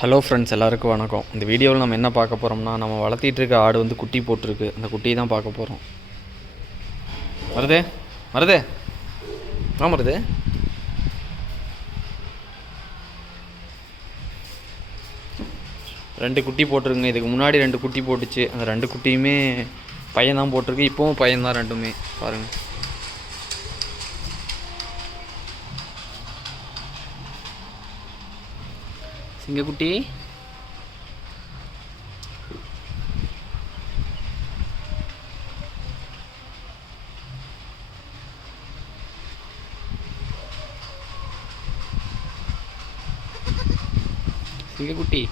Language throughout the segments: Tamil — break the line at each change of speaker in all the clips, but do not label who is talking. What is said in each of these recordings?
ஹலோ ஃப்ரெண்ட்ஸ் எல்லாருக்கும் வணக்கம். இந்த வீடியோவில் நம்ம என்ன பார்க்க போகிறோம்னா நம்ம வளர்த்திட்டு இருக்க ஆடு வந்து குட்டி போட்டிருக்கு. அந்த குட்டியை தான் பார்க்க போகிறோம் வருதே? வருதே? ஆ வருது. ரெண்டு குட்டி போட்டிருக்குங்க. இதுக்கு முன்னாடி ரெண்டு குட்டி போட்டுச்சு. அந்த ரெண்டு குட்டியுமே பையன் தான் போட்டிருக்கு. இப்போவும் பையன் தான் ரெண்டுமே. பாருங்கள் சிங்கக்குட்டி சிங்கக்குட்டி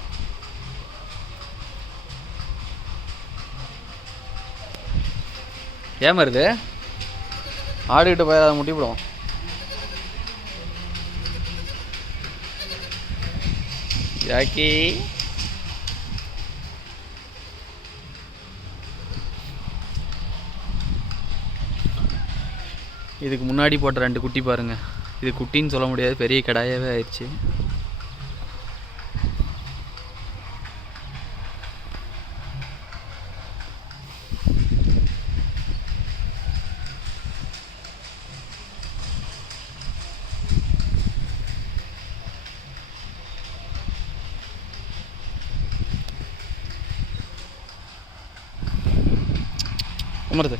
ஏன் வருது ஆடுகிட்ட போயிடாத முட்டிவிடும் ஜாக்கி இதுக்கு முன்னாடி போட்ட ரெண்டு குட்டி பாருங்கள் இது குட்டின்னு சொல்ல முடியாது பெரிய கடாயாகவே ஆயிடுச்சு. അമൃത്.